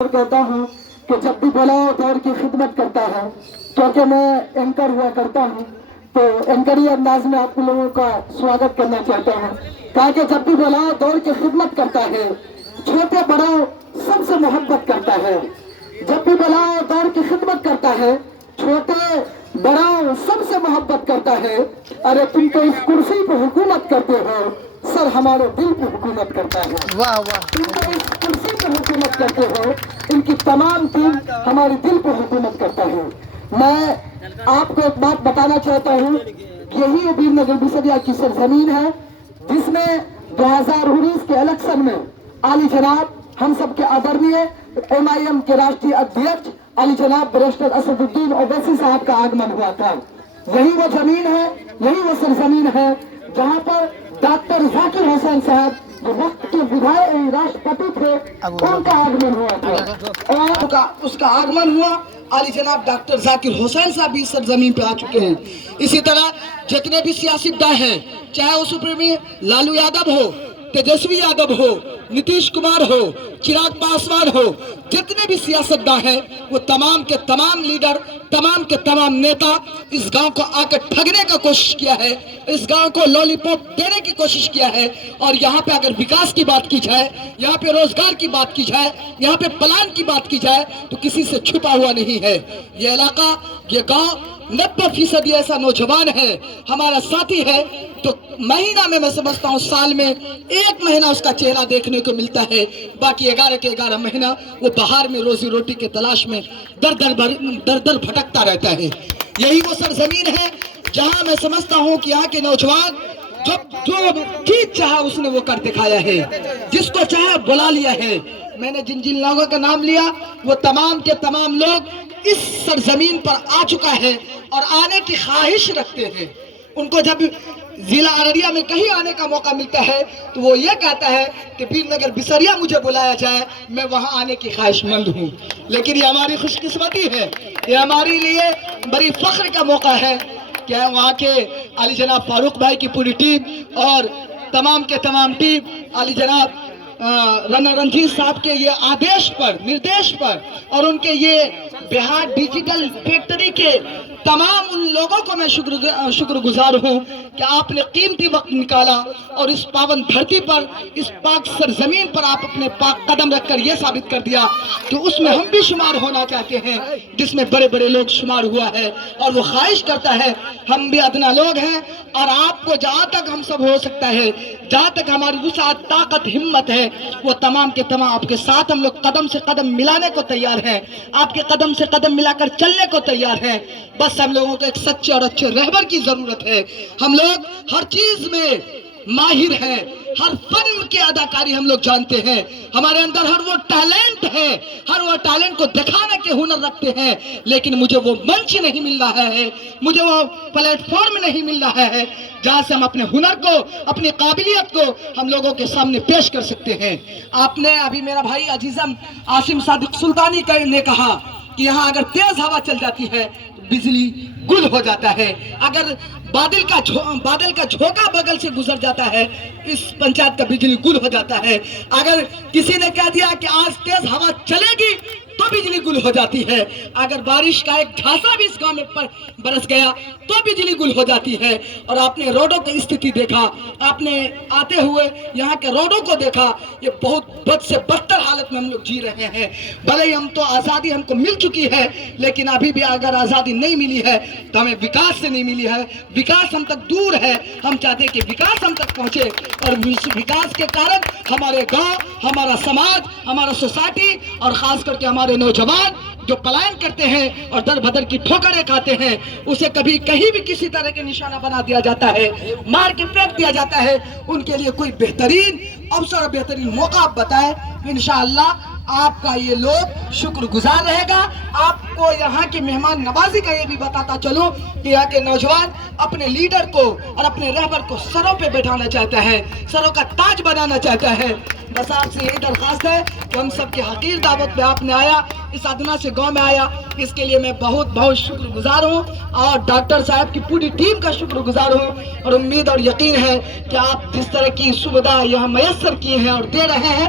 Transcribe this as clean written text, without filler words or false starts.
اور کہتا ہوں کہ جب بھی بلاؤ دور کی خدمت کرتا ہے، کیونکہ میں اینکر ہوا کرتا ہوں تو اینکری انداز میں آپ لوگوں کا سواگت کرنا چاہتا ہوں۔ کہا کہ جب بھی بلاؤ دور کی خدمت کرتا ہے، چھوٹے بڑوں سب سے محبت کرتا ہے۔ جب بھی بلاؤ دور کی خدمت کرتا ہے، چھوٹے بڑوں سب سے محبت کرتا ہے۔ ارے تم تو اس کرسی پہ حکومت کرتے ہو، سر ہمارے دل پہ حکومت کرتا ہے۔ واہ واہ، تم تو اس کرسی پہ حکومت کرتے ہو، ان کی تمام ٹیم ہمارے دل پہ حکومت کرتا ہے۔ میں آپ کو ایک بات بتانا چاہتا ہوں، یہی ویر نگر بسریا کی سرزمین ہے جس میں 2019 کے الیکشن میں عالی جناب ہم سب کے آدرنیے MIM کے راشٹریہ ادھیکش عالی جناب بیرسٹر اسد الدین اویسی صاحب کا آگمن ہوا تھا۔ یہی وہ زمین ہے، یہی وہ سرزمین ہے جہاں پر ڈاکٹر ذاکر حسین صاحب جو وقت کے راشٹرپتی تھے، ان کا آگمن ہوا تھا اور اس کا آگمن ہوا۔ عالی جناب ڈاکٹر ذاکر حسین صاحب بھی اس سرزمین پہ آ چکے ہیں۔ اسی طرح جتنے بھی سیاستداں ہیں، چاہے وہ سپریمی لالو یادو ہو، تیجسوی یادو ہو، نتیش کمار ہو، چراغ پاسوان ہو، جتنے بھی سیاستداں ہیں وہ تمام کے تمام لیڈر، تمام کے تمام نیتا اس گاؤں کو آ کر ٹھگنے کا کوشش کیا ہے، اس گاؤں کو لولی پاپ دینے کی کوشش کیا ہے۔ اور یہاں پہ اگر وکاس کی بات کی جائے، یہاں پہ روزگار کی بات کی جائے، یہاں پہ پلان کی بات کی جائے تو کسی سے چھپا ہوا نہیں ہے۔ یہ علاقہ، یہ گاؤں 90% ایسا نوجوان ہے، ہمارا ساتھی ہے، تو مہینہ میں سمجھتا ہوں سال میں 1 مہینہ اس کا چہرہ دیکھنے کو ملتا ہے، باقی 11 کے 11 مہینہ وہ باہر میں روزی روٹی کے تلاش میں در در بھٹکتا رہتا ہے۔ یہی وہ سرزمین ہے جہاں میں سمجھتا ہوں کہ یہاں کے نوجوان جو چیز چاہا اس نے وہ کر دکھایا ہے، جس کو چاہا بلا لیا ہے۔ میں نے جن جن لوگوں کا نام لیا وہ تمام کے تمام لوگ اس سرزمین پر آ چکا ہے اور آنے کی خواہش رکھتے ہیں۔ ان کو جب ضلع ارریہ میں کہیں آنے کا موقع ملتا ہے تو وہ یہ کہتا ہے کہ ویر نگر بسریا مجھے بلایا جائے، میں وہاں آنے کی خواہش مند ہوں۔ لیکن یہ ہماری خوش قسمتی ہے، یہ ہمارے لیے بڑی فخر کا موقع ہے کہ وہاں کے علی جناب فاروق بھائی کی پوری ٹیم اور تمام کے تمام ٹیم علی جناب رانا رنجیت صاحب کے یہ آدیش پر، نردیش پر، اور ان کے یہ بہار ڈیجیٹل فیکٹری کے تمام ان لوگوں کو میں شکر گزار ہوں کہ آپ نے قیمتی وقت نکالا اور اس پاون دھرتی پر، اس پاک سرزمین پر آپ اپنے پاک قدم رکھ کر یہ ثابت کر دیا کہ اس میں ہم بھی شمار ہونا چاہتے ہیں جس میں بڑے بڑے لوگ شمار ہوا ہے، اور وہ خواہش کرتا ہے ہم بھی ادنا لوگ ہیں، اور آپ کو جہاں تک ہم سب ہو سکتا ہے، جہاں تک ہماری وسعت، طاقت، ہمت ہے، وہ تمام کے تمام آپ کے ساتھ ہم لوگ قدم سے قدم ملانے کو تیار ہیں، آپ کے قدم سے قدم ملا کر چلنے کو تیار ہیں۔ بس ہم لوگوں کو ایک سچے اور اچھے رہبر کی ضرورت ہے۔ ہم لوگ ہر چیز میں ماہر ہیں، ہر فن کی اداکاری ہم لوگ جانتے ہیں، ہمارے اندر ہر وہ ٹیلنٹ ہے، ہر وہ ٹیلنٹ کو دکھانے کے ہنر رکھتے ہیں، لیکن مجھے وہ منچ نہیں مل رہا ہے، مجھے وہ پلیٹ فارم نہیں مل رہا ہے جہاں سے ہم اپنے ہنر کو، اپنی قابلیت کو ہم لوگوں کے سامنے پیش کر سکتے ہیں۔ آپ نے ابھی میرا بھائی عزیزم عاصم صادق سلطانی نے کہا کہ یہاں اگر تیز ہوا چل جاتی ہے تو بجلی گل ہو جاتا ہے، اگر بادل کا جھونکا بغل سے گزر جاتا ہے اس پنچایت کا بجلی گل ہو جاتا ہے، اگر کسی نے کہہ دیا کہ آج تیز ہوا چلے گی تو بجلی گل ہو جاتی ہے، اگر بارش کا ایک جھاسا بھی اس گاؤں میں برس گیا تو بجلی گل ہو جاتی ہے۔ اور آپ نے روڈوں کی استھتی دیکھا، آپ نے آتے ہوئے یہاں کے روڈوں کو دیکھا، یہ بہت بد سے بدتر حالت میں ہم لوگ جی رہے ہیں۔ بھلے ہی ہم تو آزادی ہم کو مل چکی ہے، لیکن ابھی بھی اگر آزادی نہیں ملی ہے تو ہمیں وکاس سے نہیں ملی ہے، وکاس ہم تک دور ہے۔ ہم چاہتے ہیں کہ وکاس ہم تک پہنچے، اور وکاس کے کارن ہمارے گاؤں، ہمارا سماج، ہمارا سوسائٹی اور خاص کر کے ہمارے نوجوان جو پلائن کرتے ہیں اور در بدر کی ٹھوکریں کھاتے ہیں، اسے کبھی کہیں بھی کسی طرح کے نشانہ بنا دیا جاتا ہے، مار کے پھینک دیا جاتا ہے، ان کے لیے کوئی بہترین اوسر اور بہترین موقع آپ بتائیں، انشاءاللہ آپ کا یہ لوگ شکر گزار رہے گا۔ آپ کو یہاں کی مہمان نوازی کا یہ بھی بتاتا چلوں کہ یہاں کے نوجوان اپنے لیڈر کو اور اپنے رہبر کو سروں پہ بٹھانا چاہتا ہے، سروں کا تاج بنانا چاہتا ہے۔ بس آپ سے یہی درخواست ہے کہ ہم سب کی حقیر دعوت پہ آپ نے آیا، اس ادنا سے گاؤں میں آیا، اس کے لیے میں بہت بہت شکر گزار ہوں، اور ڈاکٹر صاحب کی پوری ٹیم کا شکر گزار ہوں، اور امید اور یقین ہے کہ آپ جس طرح کی سویدھا یہاں میسر کیے ہیں اور دے رہے ہیں،